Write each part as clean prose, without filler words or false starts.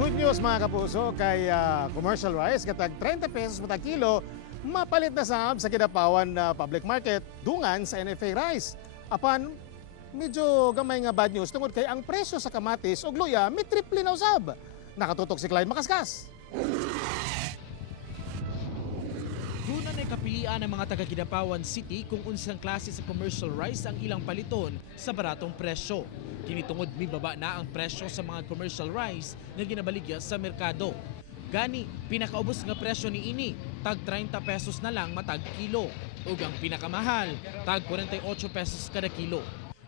Good news mga kapuso kay commercial rice katag 30 pesos matag kilo mapalit na sab sa Kidapawan na public market dungan sa NFA rice. Apan medyo gamay nga bad news tungod kay ang presyo sa kamatis ug luya may triple na usab. Nakatutok si Clyde Makaskas. Doon na kapilian ng mga taga Kidapawan City kung unsang klase sa commercial rice ang ilang paliton sa baratong presyo. Kinitungod mibaba na ang presyo sa mga commercial rice na ginabaligya sa merkado. Gani, pinakaubos nga presyo ni ini, tag 30 pesos na lang matag kilo. Ug ang pinakamahal, tag 48 pesos kada kilo.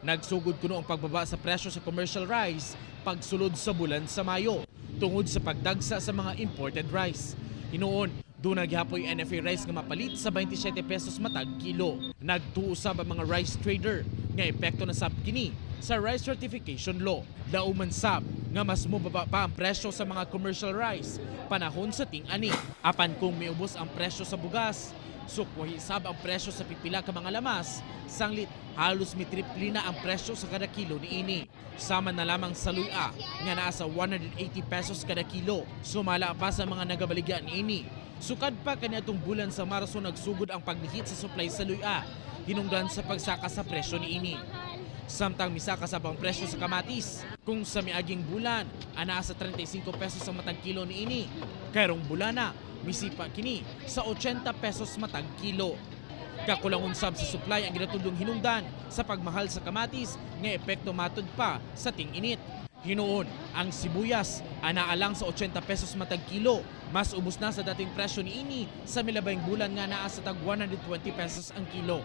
Nagsugod kuno ang pagbaba sa presyo sa commercial rice pagsulod sa bulan sa Mayo tungod sa pagdagsa sa mga imported rice. Hinuon, doon naghihapoy NFA rice nga mapalit sa 27 pesos matag kilo. Nagtuusab ang mga rice trader nga epekto na sab kini sa rice certification law. Dauman sab nga mas mubaba pa ang presyo sa mga commercial rice panahon sa ting-ani. Apan kung miubos ang presyo sa bugas, sukwahi sab ang presyo sa pipila ka mga lamas, sanglit halos mitriple na ang presyo sa kada kilo ni ini. Sama na lamang sa luya nga naa sa 180 pesos kada kilo. Sumala pa sa mga nagabaligyan ni ini. Sukad pa kaniadtong bulan sa Marso nagsugod ang paglihit sa supply sa luya, hinungdan sa pagsaka sa presyo ni ini. Samtang misaka sa ang presyo sa kamatis, kung sa miaging bulan, ana sa 35 pesos ang matag kilo ni ini. Kayrong bulana, misipa kini sa 80 pesos matag kilo. Kakulangon sab sa supply ang ginatudlong hinungdan sa pagmahal sa kamatis nga epekto matud pa sa ting-init. Hinuon, ang sibuyas anaalang sa 80 pesos matag kilo, mas ubos na sa dating presyo ni ini sa milabayng bulan nga naa sa tag 120 pesos ang kilo.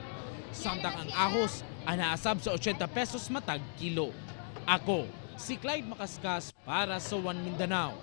Samtang ang ahos anaasab sa 80 pesos matag kilo. Ako, si Clyde Makaskas para sa One Mindanao.